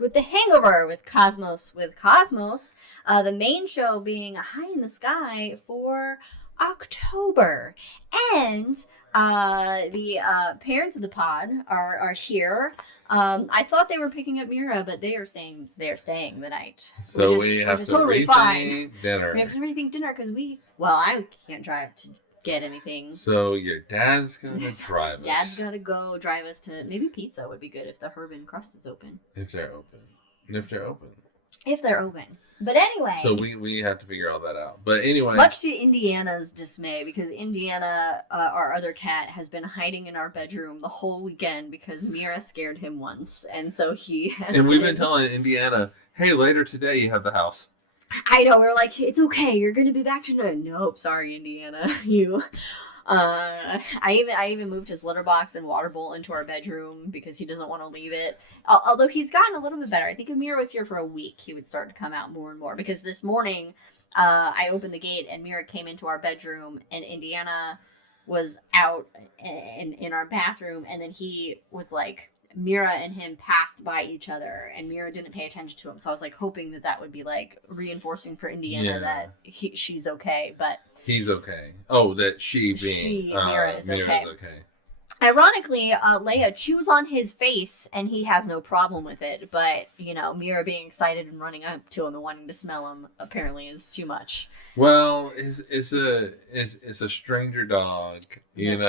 with the Hangover with Cosmos. The main show being High in the Sky for October. And the parents of the pod are here. I thought they were picking up Mira, but they are staying the night. So we have to totally rethink dinner. We have to rethink dinner because I can't drive to get anything. So your dad's gonna drive us. Dad's gotta go drive us to maybe pizza would be good if the herb and crust is open. If they're open. But anyway. So we have to figure all that out. But anyway. Much to Indiana's dismay, because Indiana, our other cat, has been hiding in our bedroom the whole weekend because Mira scared him once. And so he has And we've been telling Indiana, hey, later today you have the house. I know, we're like, it's okay, you're gonna be back tonight. Nope, sorry, Indiana. I even moved his litter box and water bowl into our bedroom because he doesn't want to leave it. Although he's gotten a little bit better. I think if Mira was here for a week, he would start to come out more and more. Because this morning, I opened the gate and Mira came into our bedroom and Indiana was out in our bathroom, and then he was like, Mira and him passed by each other, and Mira didn't pay attention to him. So I was like hoping that would be like reinforcing for Indiana that she's okay, but he's okay. Oh, that Mira is okay. Ironically, Leia chews on his face, and he has no problem with it. But Mira being excited and running up to him and wanting to smell him apparently is too much. Well, it's a stranger dog. It's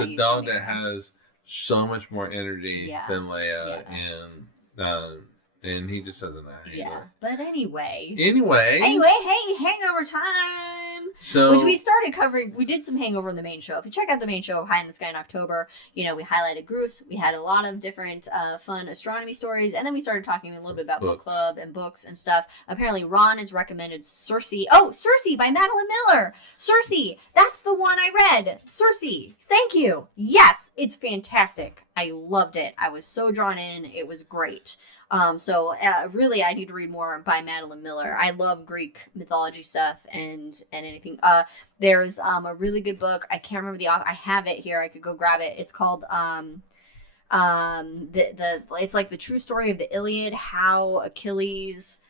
a dog that has so much more energy than Leia, and he just doesn't know. But anyway, hey, Hangover time. So, which we started covering. We did some Hangover in the main show. If you check out the main show, High in the Sky in October, we highlighted Bruce. We had a lot of different fun astronomy stories, and then we started talking a little bit about book club and books and stuff. Apparently, Ron has recommended Circe. Oh, Circe by Madeline Miller. Circe, that's the one I read. Circe, thank you. Yes, it's fantastic. I loved it. I was so drawn in. It was great. Really, I need to read more by Madeline Miller. I love Greek mythology stuff and anything. There's a really good book. I can't remember the author. I have it here. I could go grab it. It's called it's like the true story of the Iliad. How Achilles.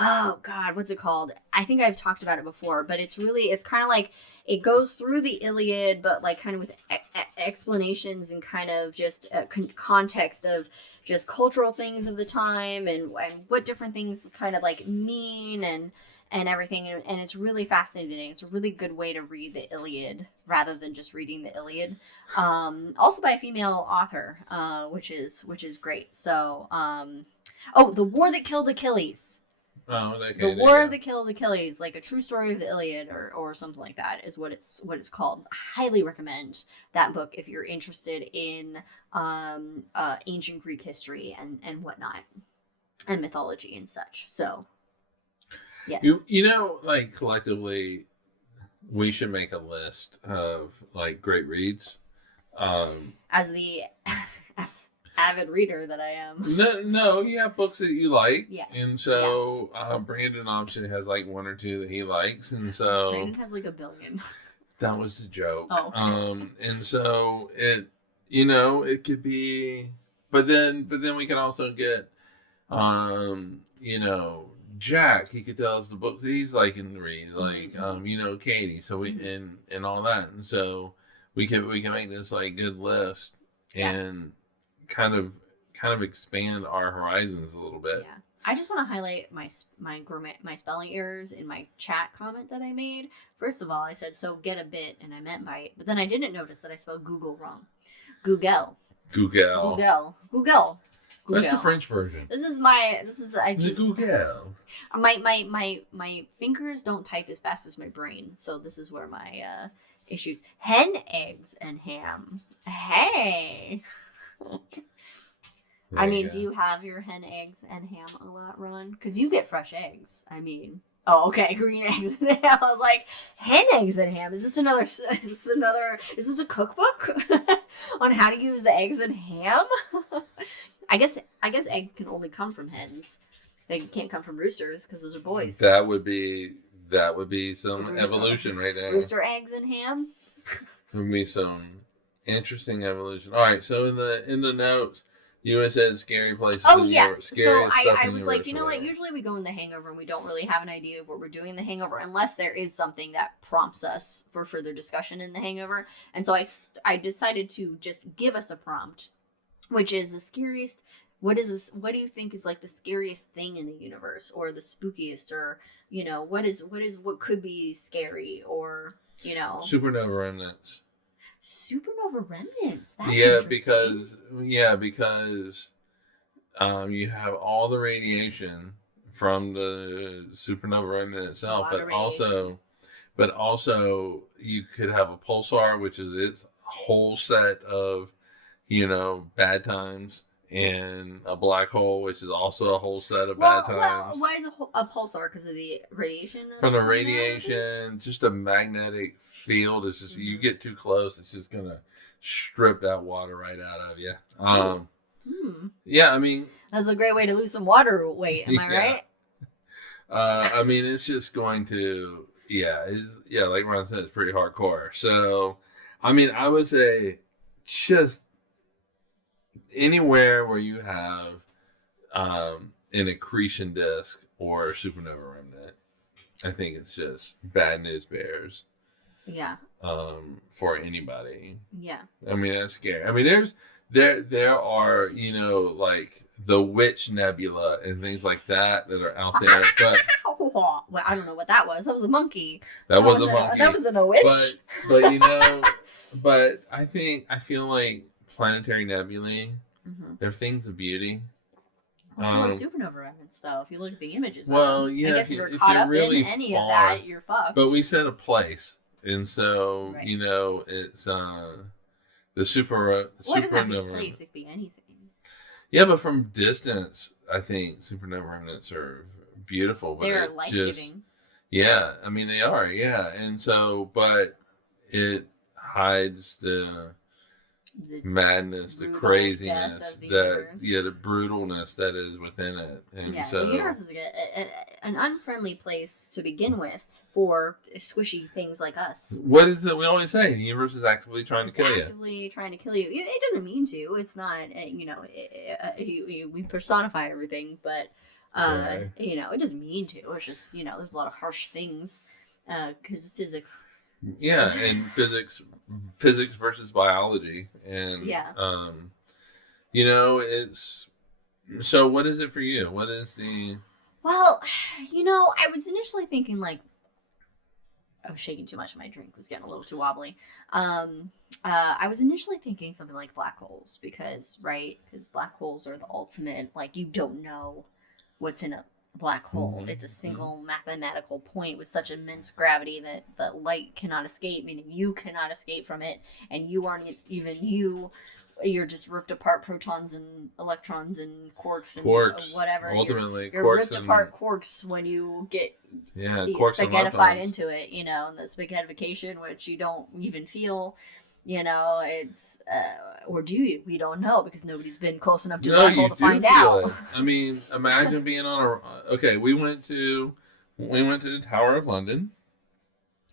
Oh God, what's it called? I think I've talked about it before, but it's kind of like it goes through the Iliad, but like kind of with explanations and kind of just context of just cultural things of the time and what different things kind of like mean and everything. And it's really fascinating. It's a really good way to read the Iliad rather than just reading the Iliad. Also by a female author, which is great. So, The War That Killed Achilles. Oh, okay, The War That Killed Achilles, like a true story of the Iliad or something like that is what it's called. I highly recommend that book if you're interested in ancient Greek history and whatnot, and mythology and such. So, yes. Like collectively, we should make a list of like great reads. As avid reader that I am. No, you have books that you like. Yeah. And so Brandon obviously has like one or two that he likes, and so Brandon has like a billion. That was the joke. Oh. And so it could be, but then we can also get Jack, he could tell us the books that he's liking to read, like Katie, so we and all that. And so we can make this like good list and kind of expand our horizons a little bit. Yeah. I just want to highlight my spelling errors in my chat comment that I made. First of all, I said, so get a bit, and I meant bite. But then I didn't notice that I spelled Google wrong. Google. That's the French version. Google. My fingers don't type as fast as my brain. So this is where my issues. Hen, eggs, and ham. Hey. I mean, do you have your hen, eggs, and ham a lot, Ron? Because you get fresh eggs. I mean, okay, green eggs and ham. I was like, hen, eggs, and ham. Is this a cookbook on how to use the eggs and ham? I guess eggs can only come from hens. They can't come from roosters because those are boys. That would be some evolution right there. Rooster eggs and ham. Would be some interesting evolution. All right, so in the notes, You had said scary places. Oh, in yes. Scary So stuff I in was the like, universe you or know what? whatever. Usually we go in the Hangover and we don't really have an idea of what we're doing in the Hangover unless there is something that prompts us for further discussion in the Hangover. And so I decided to just give us a prompt, which is the scariest. What is this? What do you think is like the scariest thing in the universe, or the spookiest, or what could be scary, or Supernova remnants. supernova remnants? That's Yeah, interesting. because you have all the radiation from the supernova remnant itself, A lot of radiation. but also you could have a pulsar, which is its whole set of bad times, and a black hole, which is also a whole set of bad times. Why is a pulsar? Because of the radiation that's From the coming out of it? radiation, just a magnetic field. It's just you get too close, it's just gonna strip that water right out of you. Yeah, I mean, That's a great way to lose some water weight. Am I right? I mean, it's just going to, like Ron said, it's pretty hardcore. So, I mean, I would say just anywhere where you have an accretion disk or supernova remnant, I think it's just bad news bears. Yeah. For anybody. Yeah. I mean, that's scary. I mean, there are, like the Witch Nebula and things like that are out there. But well, I don't know what that was. That was a monkey. That was a monkey. That wasn't a witch. But but I feel like planetary nebulae, they're things of beauty. Well, so are supernova remnants, though. If you look at the images. Well, yeah. I guess if you're caught up in any of that, you're fucked. But we said a place, and so right. It's the supernova. What does that be? Place? It could be anything. Yeah, but from distance, I think supernova remnants are beautiful. But they're life-giving. Yeah, I mean they are. Yeah, and so, but it hides the madness, the craziness, the brutalness that is within it. And so the universe is an unfriendly place to begin with for squishy things like us. What is it we always say? The universe is actively trying to kill you. Actively trying to kill you. It doesn't mean to. It's not, we personify everything, but, right. It doesn't mean to. It's just, there's a lot of harsh things because physics. Yeah, and physics versus biology, and it's. So, what is it for you? What is the? Well, I was initially thinking like, I was shaking too much. My drink was getting a little too wobbly. I was initially thinking something like black holes because black holes are the ultimate. Like, you don't know what's in a black hole. It's a single mathematical point with such immense gravity that the light cannot escape, meaning you cannot escape from it, and you aren't even you're just ripped apart protons and electrons and quarks and whatever. Ultimately, you're ripped apart quarks when you get spaghettified into it, and the spaghettification, which you don't even feel. It's or do you? We don't know because nobody's been close enough to the black hole to find out. It. I mean, imagine being on we went to the Tower of London.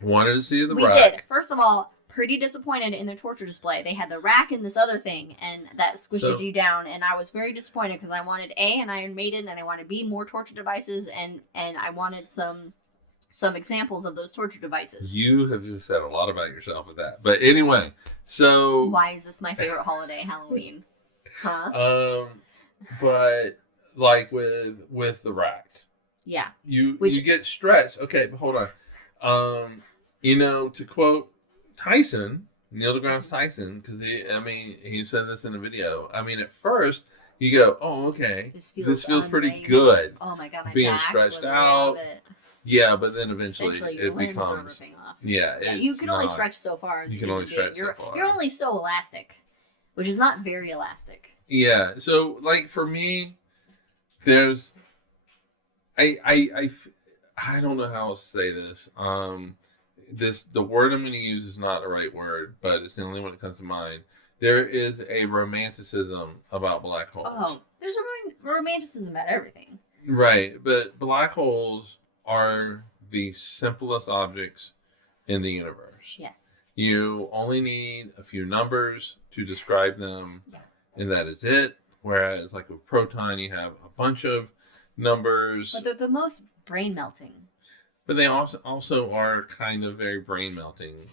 Wanted to see the rack. We did. First of all, pretty disappointed in their torture display. They had the rack and this other thing, and that squished you down. And I was very disappointed because I wanted an Iron Maiden, and I wanted B, more torture devices, and I wanted some examples of those torture devices. You have just said a lot about yourself with that. But anyway, so why is this my favorite holiday, Halloween? Huh? But like with the rack. Yeah. You get stretched. Okay, but hold on. To quote Tyson, Neil deGrasse Tyson, because he said this in a video. I mean, at first you go, "Oh, okay, this feels pretty good." Oh my god, my being back stretched out. Yeah, but then eventually it becomes you can only stretch so far. You can only stretch so far. You're only so elastic, which is not very elastic. Yeah. So, like for me, there's, I don't know how else to say this. The word I'm going to use is not the right word, but it's the only one that comes to mind. There is a romanticism about black holes. Oh, there's a romanticism about everything. Right, but black holes are the simplest objects in the universe. Yes. You only need a few numbers to describe them, and that is it. Whereas like with proton, you have a bunch of numbers. But they're the most brain melting. But they also are kind of very brain melting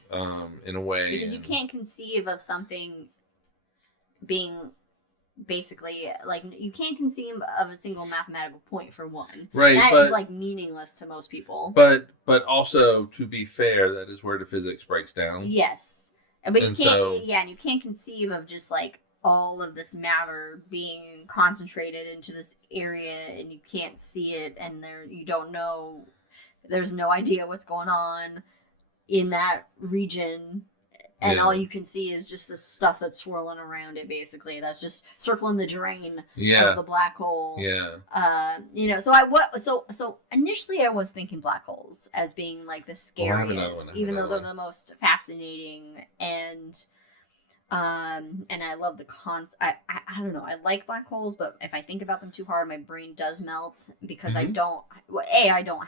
in a way. Because you can't conceive of something being basically like you can't conceive of a single mathematical point for one. Right. That is like meaningless to most people. But also, to be fair, that is where the physics breaks down. Yes. But you can't and you can't conceive of just like all of this matter being concentrated into this area and you can't see it and you don't know. There's no idea what's going on in that region. And all you can see is just the stuff that's swirling around it, basically. That's just circling the drain of the black hole. Yeah. So initially I was thinking black holes as being like the scariest, even though they're the most fascinating and I love the I don't know. I like black holes, but if I think about them too hard, my brain does melt because I don't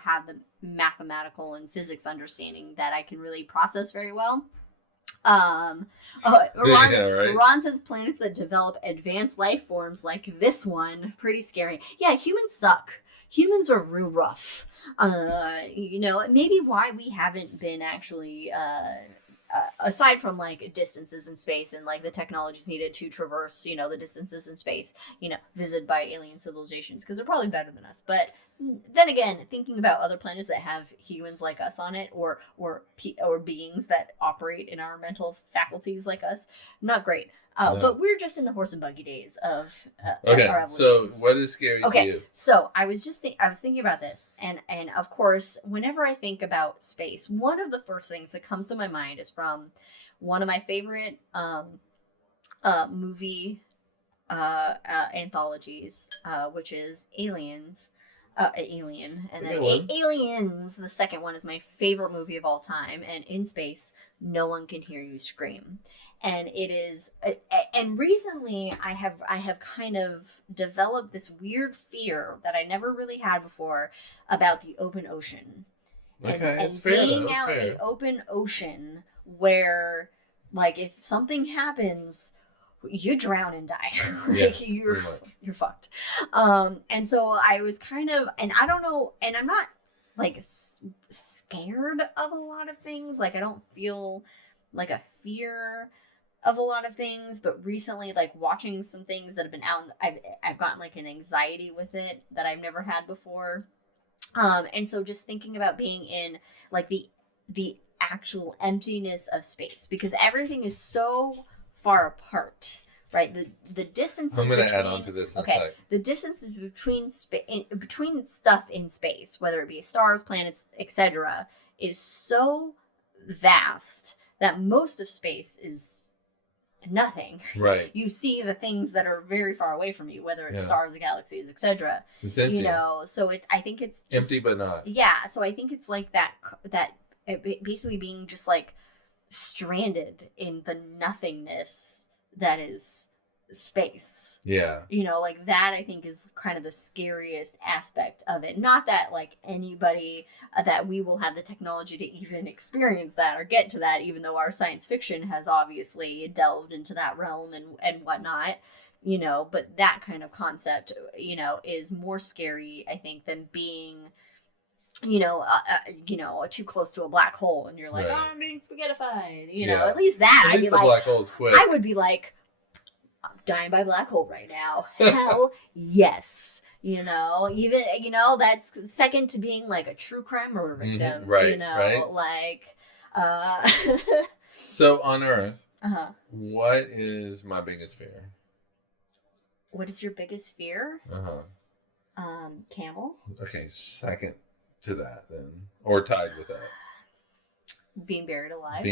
have the mathematical and physics understanding that I can really process very well. Ron says planets that develop advanced life forms like this one, pretty scary. Yeah, humans suck. Humans are real rough. Maybe why we haven't been actually aside from like distances in space and like the technologies needed to traverse, the distances in space, visited by alien civilizations, because they're probably better than us. But then again, thinking about other planets that have humans like us on it, or beings that operate in our mental faculties like us, not great. No. But we're just in the horse and buggy days of our evolution. So what is scary to you? So I was thinking about this, and of course, whenever I think about space, one of the first things that comes to my mind is from one of my favorite movie anthologies, which is Aliens. Alien, and then Aliens, the second one, is my favorite movie of all time. And in space, no one can hear you scream. And it is, and recently I have kind of developed this weird fear that I never really had before about the open ocean. Okay, and being out in the open ocean where, like, if something happens, you drown and die. You're fucked. And so I was kind of, and I don't know, and I'm not like scared of a lot of things. Like I don't feel like a fear of a lot of things, but recently, like watching some things that have been out, I've gotten like an anxiety with it that I've never had before. And so just thinking about being in like the actual emptiness of space, because everything is so far apart, right? The distances. I'm going to add on to this. Okay, the distances between stuff in space, whether it be stars, planets, etc., is so vast that most of space is nothing. Right. You see the things that are very far away from you, whether it's stars, galaxies, etc. It's empty. So I think it's just, empty, but not. Yeah. So I think it's like that basically being just like stranded in the nothingness that is space. Yeah. Like that I think is kind of the scariest aspect of it. Not that like anybody that we will have the technology to even experience that or get to that, even though our science fiction has obviously delved into that realm and whatnot, but that kind of concept, is more scary, I think, than being too close to a black hole and you're like, right. oh, I'm being spaghettified. At least that I'd be like, black hole's quick. I would be like, I'm dying by black hole right now. Hell yes. Even that's second to being like a true crime murder victim. Mm-hmm. Right. Right. Like, So on Earth, what is my biggest fear? What is your biggest fear? Camels. Okay, second to that then, or tied with that. Being buried alive.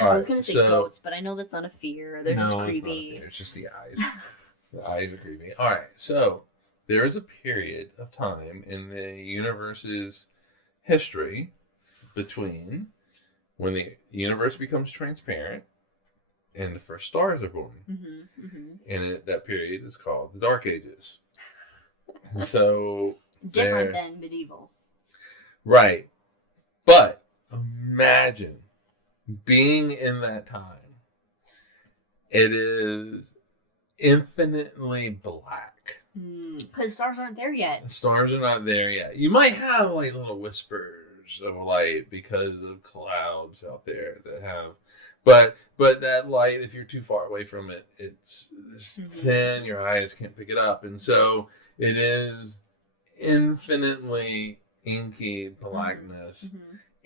I was going to say goats, but I know that's not a fear. They're just creepy. It's not a fear. It's just the eyes. The eyes are creepy. All right. So there is a period of time in the universe's history between when the universe becomes transparent and the first stars are born. Mm-hmm, mm-hmm. And that period is called the Dark Ages. And so different than medieval. Right. But imagine being in that time. It infinitely black. Because stars aren't there yet. The stars are not there yet. You might have like little whispers of light because of clouds out there that have, but that light, if you're too far away from it, it's thin. Your eyes can't pick it up, and so it is infinitely inky blackness,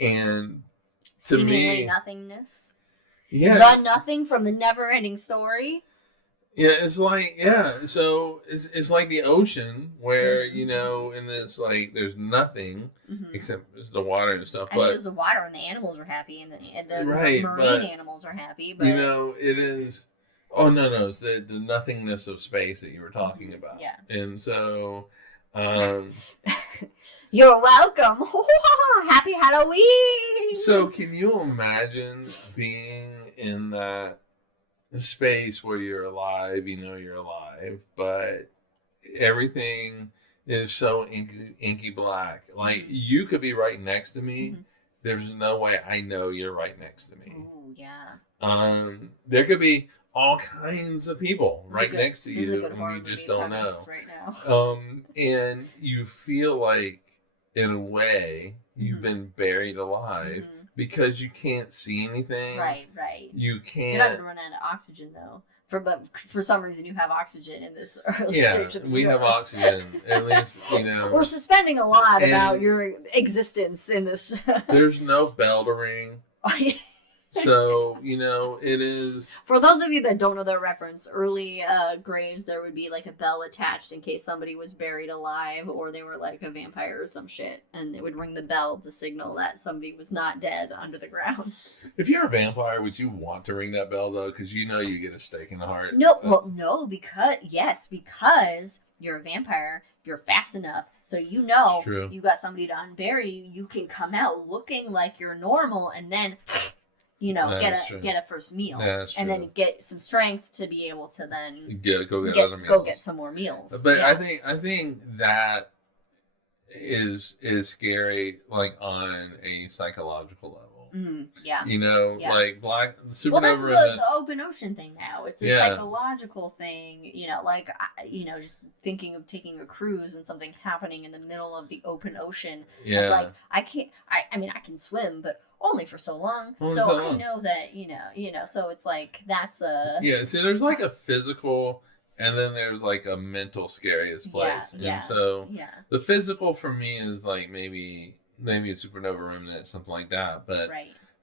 and to seemingly me, nothingness. Yeah, The nothing from the never-ending story. Yeah, it's like so it's like the ocean where in this like there's nothing except it's the water and stuff. I mean, But there's the water and the animals are happy and the right, marine animals are happy. But it is. Oh no, it's the nothingness of space that you were talking about. Yeah, and so. You're welcome. Happy Halloween. So can you imagine being in that space where you're alive, you're alive, but everything is so inky black. Like you could be right next to me. There's no way I know you're right next to me. Oh yeah. There could be all kinds of people right next to you, and you just don't know. Right now. And you feel like, in a way, you've been buried alive. Because you can't see anything. Right. You can't. You're not going to run out of oxygen, though. But for some reason, you have oxygen in this early stage of the we have oxygen. At least, We're suspending a lot about your existence in this. There's no bell to ring. So, it is... For those of you that don't know that reference, early graves, there would be like a bell attached in case somebody was buried alive or they were like a vampire or some shit. And it would ring the bell to signal that somebody was not dead under the ground. If you're a vampire, would you want to ring that bell, though? Because you get a stake in the heart. No, because you're a vampire. You're fast enough, so you got somebody to unbury you. You can come out looking like you're normal and then... get a first meal, and then get some strength to be able to then go get some more meals. But I think that is scary, like on a psychological level. Like black supernova. Well, that's the open ocean thing now. It's a psychological thing. Just thinking of taking a cruise and something happening in the middle of the open ocean. Yeah, it's like I can't. I mean, I can swim, but only for so long. I know that so it's like that's a See, there's like a physical, and then there's like a mental scariest place. The physical for me is like maybe a supernova remnant, something like that.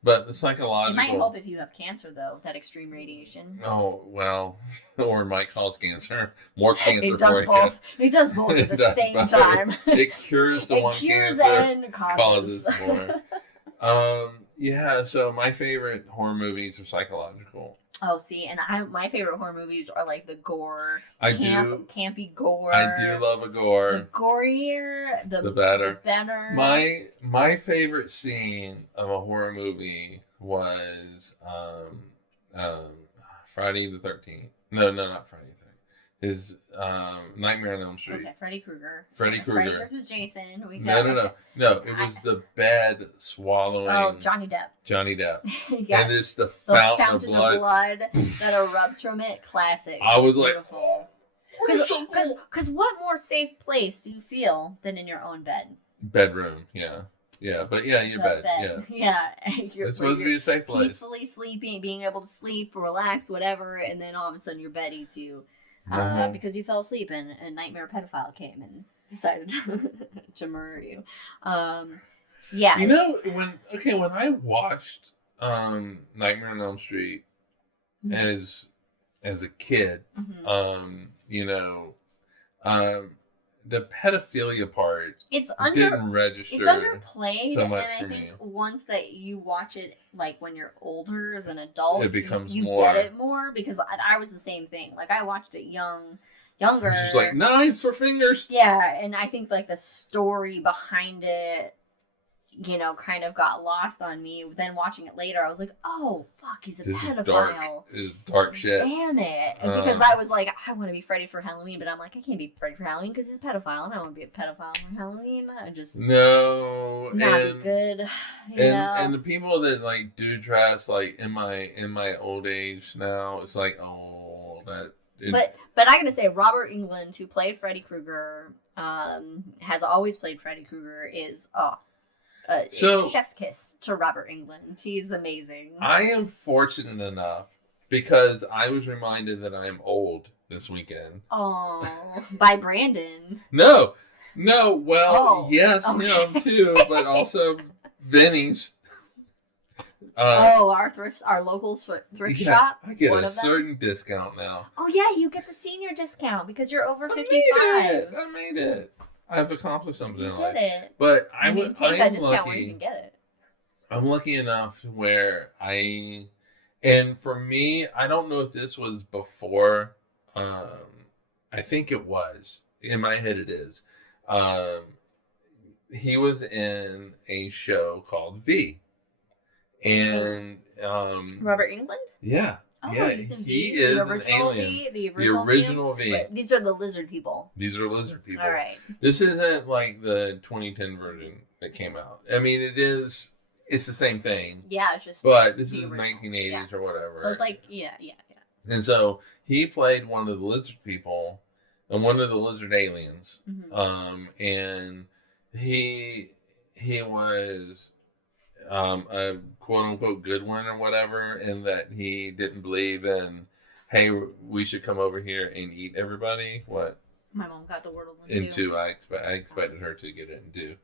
But the psychological... It might help if you have cancer, though, that extreme radiation. Oh, well, or it might cause cancer. More cancer it does both. It does both at the same time. It cures the one cancer, and causes more. So my favorite horror movies are psychological. Oh, see, and my favorite horror movies are like the gore, campy gore. I do love a gore. The gorier, the better. My favorite scene of a horror movie was Friday the 13th. No, not Friday the 13th. Is Nightmare on Elm Street. Okay, Freddy Krueger. Freddy versus Jason. No. It was the bed swallowing. Oh, Johnny Depp. Yes. And it's the fountain of blood that erupts from it. Classic. I was beautiful. Because what more safe place do you feel than in your own bed? Bedroom, yeah. Yeah, but your bed. Yeah. It's supposed to be a safe place. Peacefully sleeping, being able to sleep, relax, whatever, and then all of a sudden your bed eats you. Because you fell asleep and a nightmare pedophile came and decided to murder you. When I watched Nightmare on Elm Street as a kid, the pedophilia part didn't register. It's underplayed, so much and I for think me. Once that you watch it, like when you're older as an adult, it becomes you more. get it more because I was the same thing. Like I watched it younger. It's just like knives for fingers. Yeah, and I think like the story behind it, kind of got lost on me. Then watching it later, I was like, oh, fuck, he's a pedophile. This is dark shit. Damn it. Because I was like, I want to be Freddy for Halloween, but I'm like, I can't be Freddy for Halloween because he's a pedophile. And I don't want to be a pedophile for Halloween. Not good. And the people that like do dress like in my old age now, it's like, oh, But I gotta say, Robert Englund, who played Freddy Krueger, has always played Freddy Krueger, is chef's kiss to Robert Englund. He's amazing. I am fortunate enough because I was reminded that I am old this weekend. Oh, by Brandon. No. Well, yes, okay. Him too, but also Vinny's. Our local thrift shop. I get a certain discount now. Oh yeah, you get the senior discount because you're over 55. I made it. I've accomplished something. You did it. But I am discount lucky. Where you can get it. I'm lucky enough where and for me, I don't know if this was before. I think it was. In my head, it is. He was in a show called V. And Robert Englund? Yeah. Oh, yeah, he is an alien. The original V. Wait, these are the lizard people. All right. This isn't like the 2010 version that came out. I mean, it's the same thing. Yeah, it's just. But this is 1980s or whatever. So it's like, yeah. And so he played one of the lizard people and one of the lizard aliens. Mm-hmm. And he was a quote unquote good one or whatever, in that he didn't believe in, hey, we should come over here and eat everybody. What? My mom got the word into. I expected her to get it into.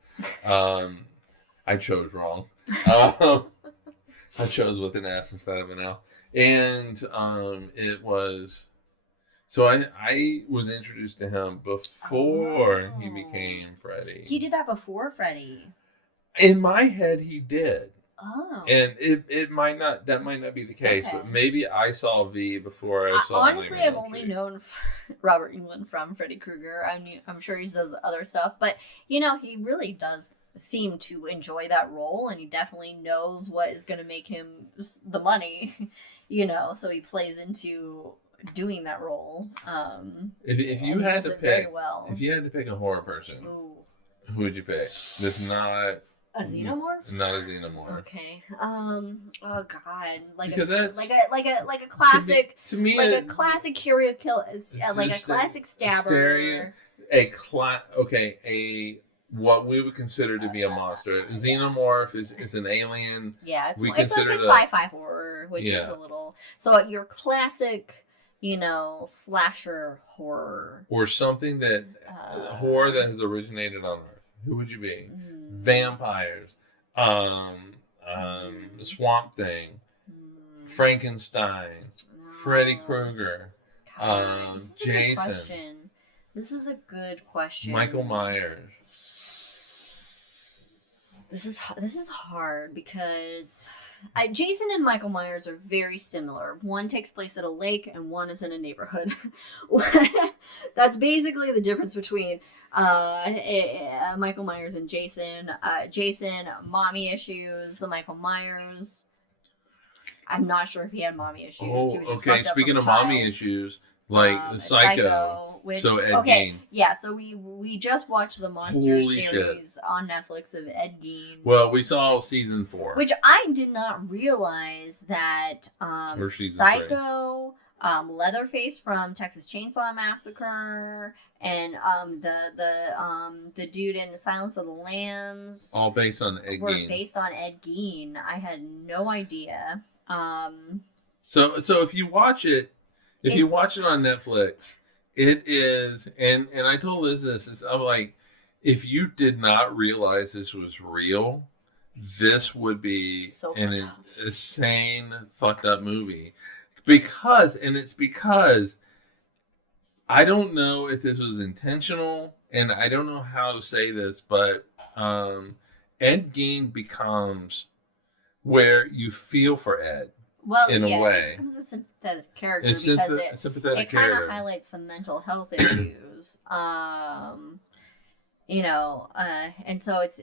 I chose wrong. I chose with an S instead of an L, and it was. So I was introduced to him before he became Freddy. He did that before Freddy. In my head, he did. Oh. And it might not. That might not be the case, but maybe I saw V before I saw. Honestly, I've only known Robert Englund from Freddy Krueger. I'm sure he does other stuff, but he really does seem to enjoy that role, and he definitely knows what is going to make him the money. So he plays into doing that role. If you had to pick, if you had to pick a horror person, who would you pick? That's not. A xenomorph? Not a xenomorph. Okay. Oh God. Like because a classic. To me, like a classic serial killer. Like a classic stabber. What we would consider to be a monster. Xenomorph is an alien. Yeah, it's like a sci-fi horror, which is a little. So your classic, slasher horror, or something that horror that has originated on Earth. Who would you be? Vampires, Swamp Thing, Frankenstein, Freddy Krueger, Jason. This is a good question. Michael Myers. This is hard because Jason and Michael Myers are very similar. One takes place at a lake and one is in a neighborhood. That's basically the difference between Michael Myers and Jason. Jason, mommy issues. The Michael Myers, I'm not sure if he had mommy issues. Oh, okay. Speaking of mommy issues, like Psycho. So Ed Gein. Yeah, so we just watched the Monster series on Netflix of Ed Gein. Well, we saw season 4. Which I did not realize that Psycho, Leatherface from Texas Chainsaw Massacre, and the dude in The Silence of the Lambs, all based on Ed Gein. Were based on Ed Gein. I had no idea. So if you watch it, you watch it on Netflix, it is, and I told Liz this, I'm like, if you did not realize this was real, this would be an insane, fucked up movie. Because I don't know if this was intentional, and I don't know how to say this, but Ed Gein becomes where you feel for Ed. Well, in a way, it becomes a sympathetic character because it kind of highlights some mental health issues, and so it's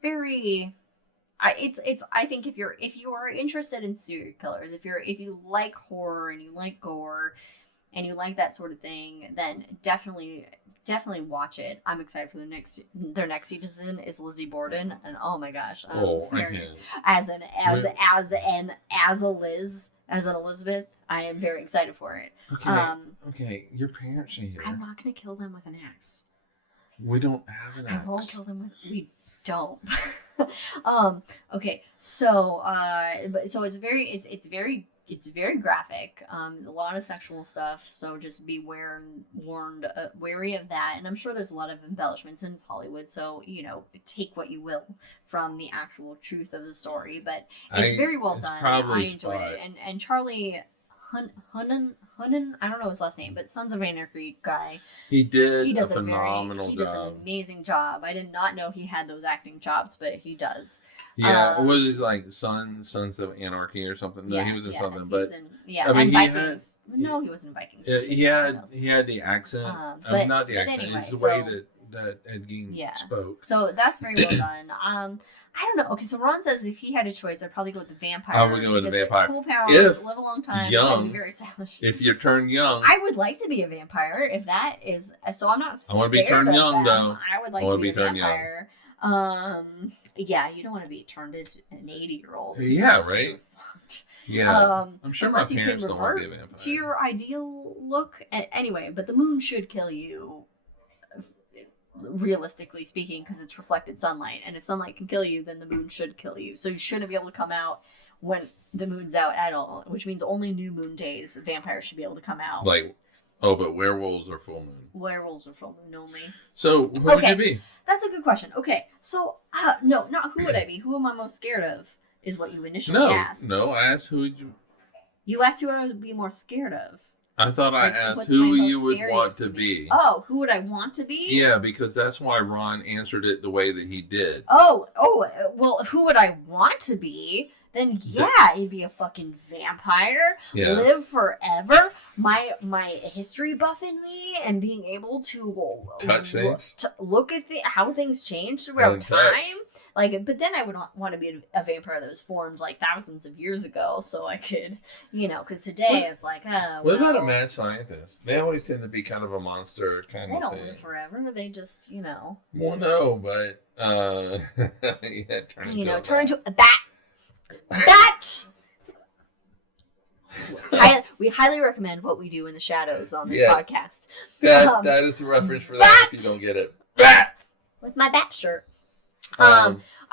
very, I think if you are interested in serial killers, if you like horror and you like gore, and you like that sort of thing, then definitely watch it. I'm excited for their next season is Lizzie Borden, and oh my gosh, as an Elizabeth, I am very excited for it. Okay, your parents are here. I'm not gonna kill them with an axe. We don't have an axe. I won't kill them with. We don't. Okay, so so it's very graphic. A lot of sexual stuff. So just be wary of that. And I'm sure there's a lot of embellishments, and it's Hollywood, so take what you will from the actual truth of the story. But it's very well done. I enjoyed it. And Charlie Hunnam, I don't know his last name, but Sons of Anarchy guy. He does a phenomenal job. He does an amazing job. I did not know he had those acting chops, but he does. Yeah, what was his Sons of Anarchy or something? No, he was in something, but I mean, Vikings. No, he wasn't in Vikings. He had the accent. Not the accent. Anyway, it's the way that Ed Gein spoke. So that's very well done. I don't know. Okay, so Ron says if he had a choice, I'd probably go with the vampire. I would go with the vampire. Cool powers, live a long time, young, be very stylish. If you turn young, I would like to be a vampire. If that is, so I'm not. I want to be turned young though. I would like to be a vampire. Yeah, you don't want to be turned as an 80-year-old. Yeah, right. Yeah, I'm sure my parents don't want to be a vampire. To your ideal look, anyway. But the moon should kill you. Realistically speaking, because it's reflected sunlight, and if sunlight can kill you, then the moon should kill you. So you shouldn't be able to come out when the moon's out at all, which means only new moon days vampires should be able to come out. But werewolves are full moon. Werewolves are full moon only. So who would you be? That's a good question. Okay, so no, not who would I be. Who am I most scared of? Is what you initially asked. No, I asked who would you. You asked who I would be more scared of. I thought I asked who you would want to be. Oh, who would I want to be? Yeah, because that's why Ron answered it the way that he did. Oh, well, who would I want to be? Then it'd be a fucking vampire. Yeah. Live forever. My history buff in me and being able to touch things. To look at how things change throughout time. But then I would want to be a vampire that was formed thousands of years ago, so I could, because today it's like, what about a mad scientist? They always tend to be kind of a monster kind of thing. They don't live forever. They just, Well, no, but turn into a bat. Bat. We highly recommend What We Do in the Shadows on this podcast. That is a reference for that if you don't get it. Bat! With my bat shirt.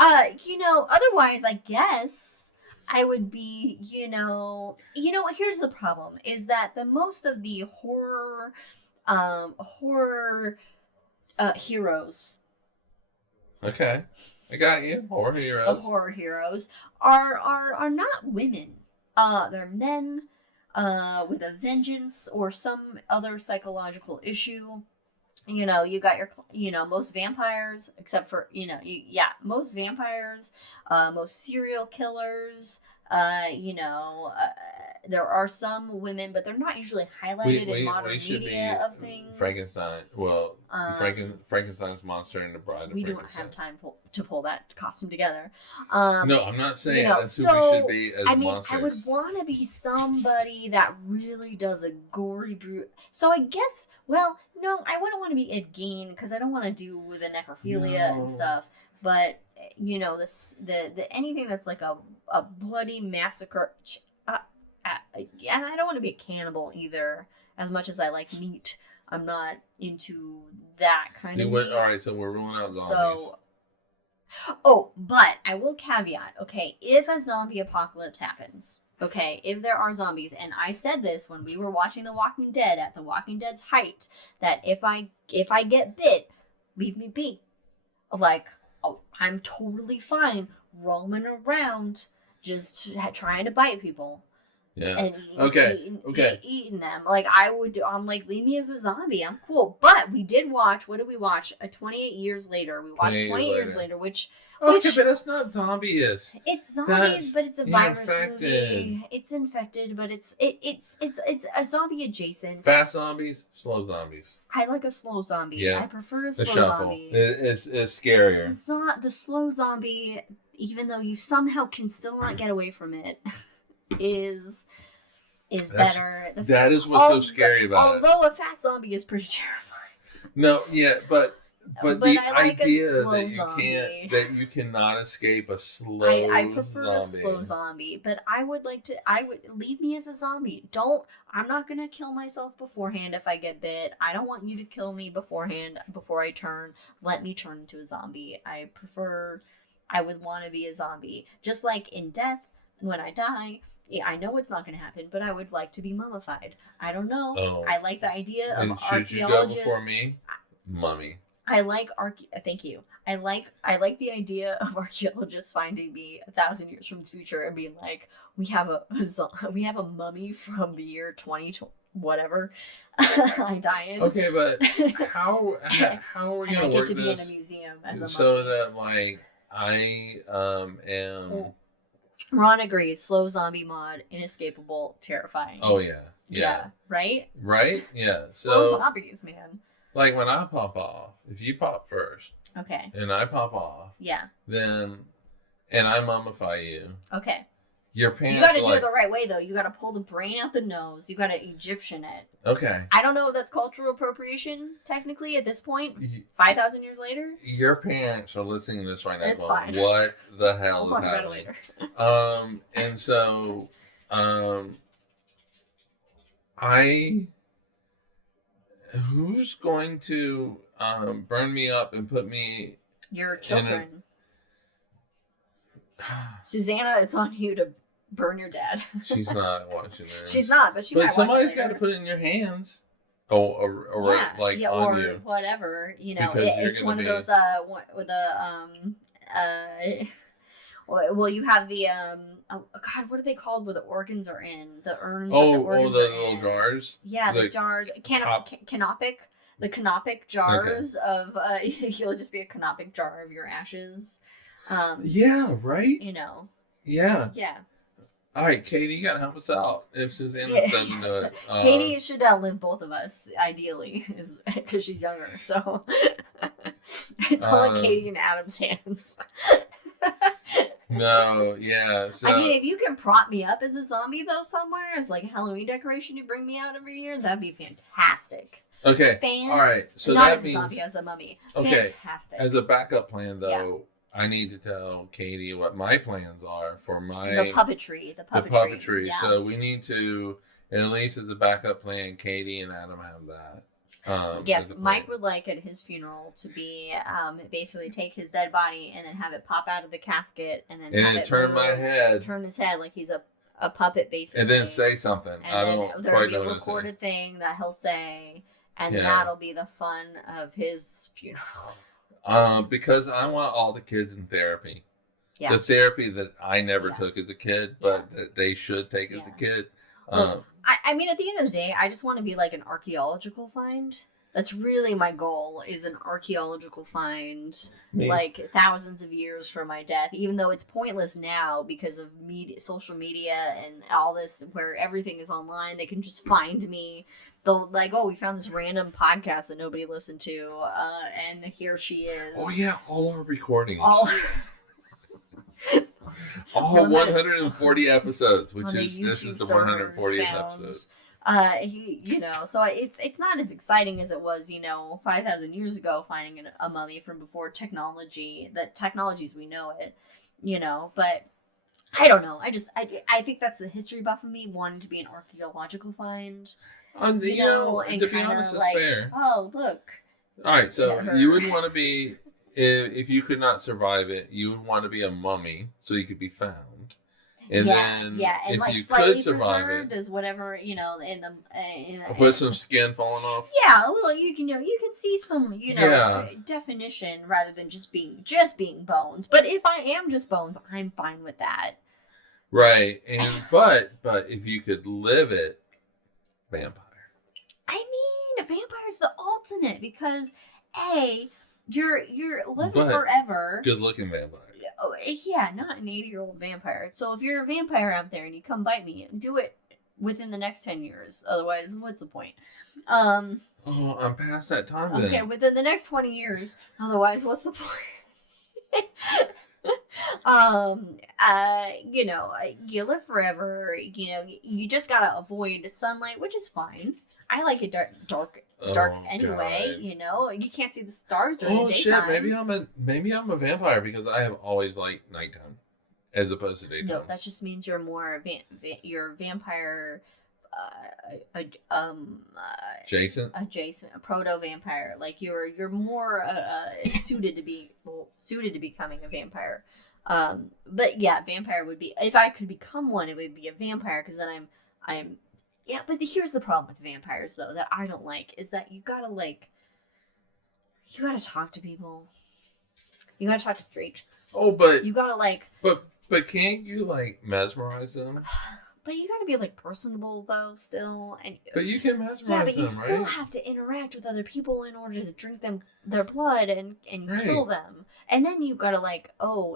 Otherwise, I guess I would be, here's the problem, is that the most of the horror heroes. Okay. I got you. Horror heroes. The horror heroes are not women. They're men with a vengeance or some other psychological issue. You got your, most vampires, except for, most vampires, most serial killers, there are some women, but they're not usually highlighted in modern media of things. Frankenstein. Well, Frankenstein's monster and the Bride of Frankenstein. We don't have time to pull that costume together. No, I'm not saying that's who we should be as monsters. I would want to be somebody that really does a gory brute. So I guess, no, I wouldn't want to be Ed Gein because I don't want to do with the necrophilia and stuff. But the anything that's like a bloody massacre. And I don't want to be a cannibal either. As much as I like meat, I'm not into that kind of meat. All right, so we're ruling out zombies. But I will caveat. Okay, if a zombie apocalypse happens, okay, if there are zombies, and I said this when we were watching The Walking Dead at The Walking Dead's height, that if I get bit, leave me be. I'm totally fine roaming around, just trying to bite people. Yeah. And eating them. I'm like, leave me as a zombie. I'm cool. But we did watch, what did we watch? 28 Years Later. We watched 28 Years later, which... Okay, but it's not zombie-ish. It's zombies, but it's a virus movie. It's infected, but it's a zombie adjacent. Fast zombies, slow zombies. I like a slow zombie. Yeah. I prefer a slow zombie. It's scarier. The slow zombie, even though you somehow can still not get away from it, is is better. That is what's so scary about it. Although a fast zombie is pretty terrifying. No, yeah, but the like idea that you cannot escape a slow I prefer zombie. a slow zombie, but I would leave me as a zombie. I'm not gonna kill myself beforehand if I get bit. I don't want you to kill me beforehand before I turn. Let me turn into a zombie. I would want to be a zombie. Just like in death, when I die, I know it's not going to happen, but I would like to be mummified. I don't know. Oh. I like the idea of archaeologists. Should you go before me? Mummy. I like thank you. I like the idea of archaeologists finding me 1,000 years from the future and being like, we have a mummy from the year 20 whatever. I die in. Okay, but how are we going to work this? I get to be in a museum as a mummy. So that like I am. Ron agrees. Slow zombie mod, inescapable, terrifying. Oh yeah. Right. Yeah. Slow zombies, man. Like when I pop off, if you pop first, okay, and I pop off, then and I mummify you, okay. Your pants. You got to do it the right way, though. You got to pull the brain out the nose. You got to Egyptian it. Okay. I don't know if that's cultural appropriation, technically, at this point. 5,000 years later. Your parents are listening to this right now. It's fine. What the hell is happening? We'll talk about it later. And so, who's going to burn me up and put me? Your children. Susanna, it's on you to burn your dad. She's not watching that. She's not, but somebody's got to put it in your hands. Or on you. Whatever. You know, it's one of those with the well, you have the oh God, what are they called? Where the organs are in the urns. The little jars. Yeah, the jars. Canopic. The canopic jars of you'll just be a canopic jar of your ashes. Yeah, right? You know. Yeah. Yeah. All right, Katie, you got to help us out if Susanna doesn't know it. Katie should outlive both of us, ideally, because she's younger. So it's all in Katie and Adam's hands. No, yeah. So, I mean, if you can prop me up as a zombie, though, somewhere, as like a Halloween decoration to bring me out every year, that'd be fantastic. Okay. All right. So not that as means a zombie, as a mummy. Okay. Fantastic. As a backup plan, though, I need to tell Katie what my plans are for the puppetry. Yeah. So we need to, at least as a backup plan, Katie and Adam have that. Yes, Mike would like at his funeral to be basically take his dead body and then have it pop out of the casket and then have it turn his head like he's a puppet, basically, and then say something. And I don't quite know what to say. There'll be a recorded thing that he'll say, and that'll be the fun of his funeral. Because I want all the kids in therapy. Yeah. The therapy that I never took as a kid, but that they should take as a kid. Look, I mean, at the end of the day, I just want to be like an archaeological find. That's really my goal, is an archaeological find, like thousands of years from my death, even though it's pointless now because of social media and all this, where everything is online. They can just find me. They'll like, oh, we found this random podcast that nobody listened to, and here she is. Oh yeah, all our recordings. All 140 episodes, which is this is the 140th episode. So it's not as exciting as it was, 5,000 years ago, finding a mummy from before technology. That technologies we know it, but I don't know. I think that's the history buff of me wanting to be an archaeological find. And to be honest, it's fair. Oh, look. All right, so you would want to be, if you could not survive it, you would want to be a mummy so you could be found. And then, and if like you slightly could survive preserved it, as whatever with some skin falling off. Yeah, a little. You can see some definition rather than just being bones. But if I am just bones, I'm fine with that. Right, and but if you could live it, vampire. I mean, vampire's the ultimate because you're living forever. Good looking vampire. Oh, yeah, not an 80-year-old vampire. So if you're a vampire out there and you come bite me, do it within the next 10 years. Otherwise, what's the point? I'm past that time then. Okay, within the next 20 years. Otherwise, what's the point? You know, you live forever. You know, you just gotta avoid sunlight, which is fine. I like it dark anyway. God. You know, you can't see the stars during the daytime. Shit! Maybe I'm a vampire because I have always liked nighttime as opposed to daytime. No, that just means you're more you're vampire. Adjacent, a proto vampire. Like you're more suited to becoming a vampire. But yeah, vampire would be, if I could become one, it would be a vampire, because then I'm yeah. But here's the problem with vampires, though, that I don't like, is that you gotta talk to people. You gotta talk to strangers. Oh, but you gotta but can't you mesmerize them? But you gotta be personable, though, still. But you can mesmerize them, yeah, but you right? still have to interact with other people in order to drink their blood and right. kill them. And then you gotta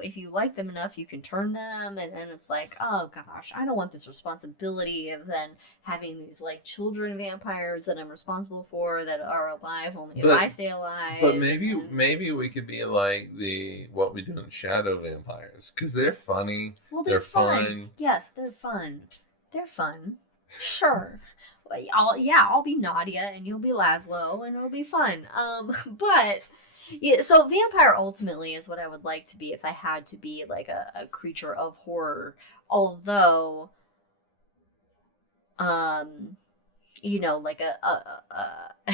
if you like them enough, you can turn them. And then it's oh gosh, I don't want this responsibility of then having these children vampires that I'm responsible for, that are alive only if I stay alive. But maybe we could be like what we do in Shadow vampires, because they're funny. Well, they're fun. Yes, they're fun. They're fun. Sure. I'll be Nadia and you'll be Laszlo and it'll be fun. But yeah, so vampire ultimately is what I would like to be if I had to be a creature of horror. Although,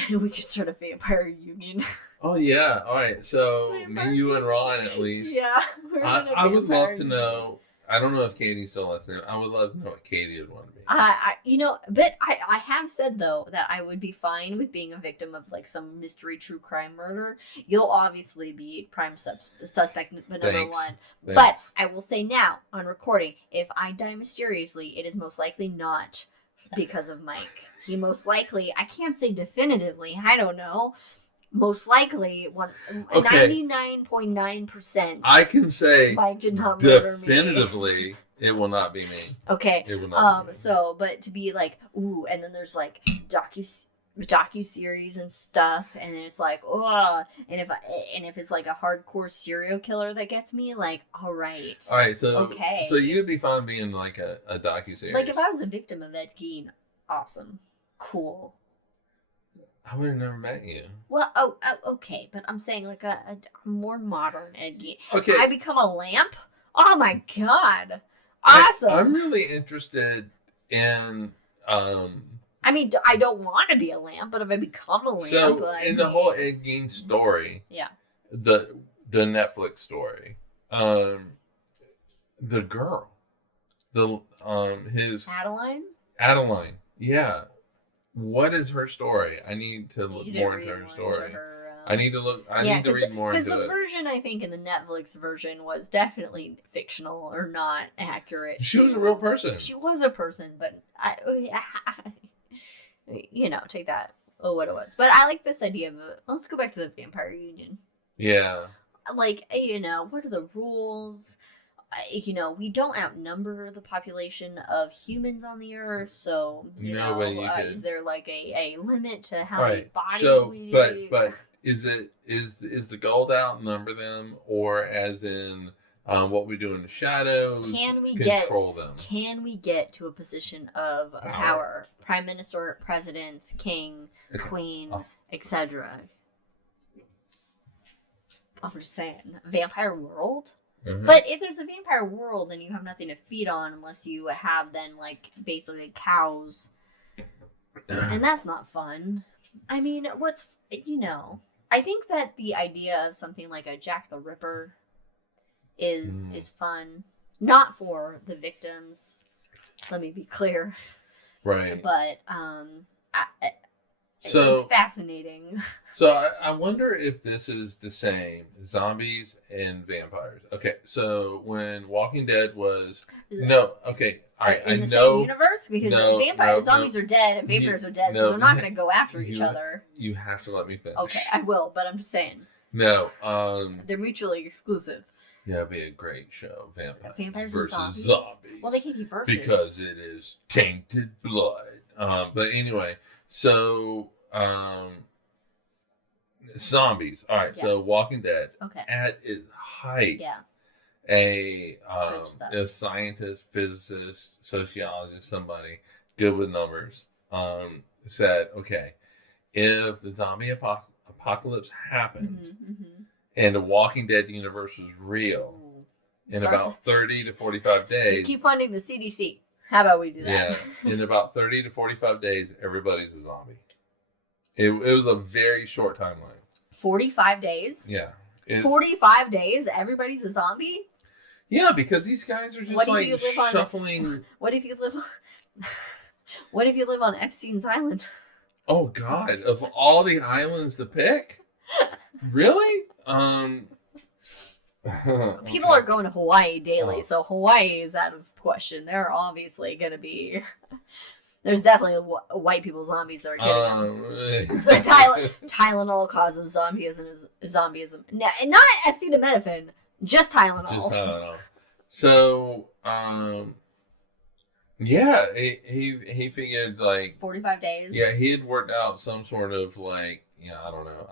we could start a vampire union. Oh yeah, all right. So me, you, and Ron at least. Yeah, I would love to know. I don't know if Katie's still listening. I would love to know what Katie would want to be. But I have said, though, that I would be fine with being a victim of some mystery true crime murder. You'll obviously be prime suspect number one. Thanks. But I will say now on recording, if I die mysteriously, it is most likely not because of Mike. He most likely, I can't say definitively, I don't know. Most likely, 99.9%. I can say Mike did not murder me. Definitively, it will not be me. Okay. It will not be me. So, but to be ooh, and then there's docu-series and stuff, and then it's oh, and if it's a hardcore serial killer that gets me, all right. All right, so okay. So you'd be fine being a docu-series. If I was a victim of Ed Gein, awesome, cool. I would have never met you. Well, okay, but I'm saying a more modern Ed Gein. Okay. I become a lamp? Oh my god. Awesome. I'm really interested in I mean, I don't want to be a lamp, but if I become a lamp, so in the whole Ed Gein story, yeah, the Netflix story, the girl, his Adeline, yeah. What is her story? I need to look more into her story. I need to look. I need to read more into it. Because the version, I think, in the Netflix version was definitely fictional or not accurate. She was a real person. She was a person, but take that. Oh, what it was. But I like this idea of let's go back to the vampire union. Yeah. What are the rules? We don't outnumber the population of humans on the earth, so is there a limit to how many bodies we need? But is the goal to outnumber them, or as in what we do in the shadows? Can we control them? Can we get to a position of power? Prime Minister, President, King, Queen, etc. I'm just saying, vampire world. Mm-hmm. But if there's a vampire world, then you have nothing to feed on unless you have then basically cows, and that's not fun. I mean, I think that the idea of something like a Jack the Ripper is fun, not for the victims. Let me be clear, right? But it's fascinating. So I wonder if this is the same zombies and vampires. Okay, so when Walking Dead was all right, in the same universe, because zombies are dead and vampires are dead, so they're not going to go after each other. You have to let me finish. Okay, I will, but I'm just saying. No, they're mutually exclusive. Yeah, it'd be a great show. Vampires versus and zombies. Well, they can be versus because it is tainted blood. But anyway, so. Zombies. All right. Yeah. So Walking Dead at its height. Yeah. a scientist, physicist, sociologist, somebody good with numbers, said, okay, if the zombie apocalypse happened and the Walking Dead universe was real, in about 30 to 45 days. Keep funding the CDC. How about we do that? Yeah, in about 30 to 45 days, everybody's a zombie. It was a very short timeline. 45 days? Yeah. 45 days? Everybody's a zombie? Yeah, because these guys are just like shuffling. What if you live on Epstein's Island? Oh God! Of all the islands to pick, really? People are going to Hawaii daily, so Hawaii is out of question. They're obviously going to be. There's definitely white people zombies that are getting so Tylenol causes zombieism. Not acetaminophen, just Tylenol. Just Tylenol. So, yeah, he figured like 45 days. Yeah, he had worked out some sort of like, I don't know.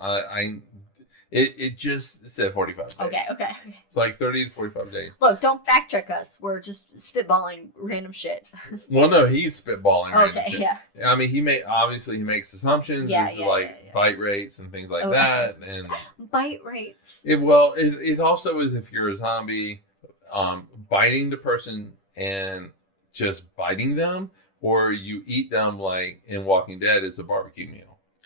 It just said 45 days. Okay. It's like 30 to 45 days. Look, don't fact check us. We're just spitballing random shit. Well, no, he's spitballing random shit. Yeah. I mean, he makes assumptions as to bite rates and things like that. And bite rates. It also is if you're a zombie, biting the person and just biting them, or you eat them like in Walking Dead as a barbecue meal.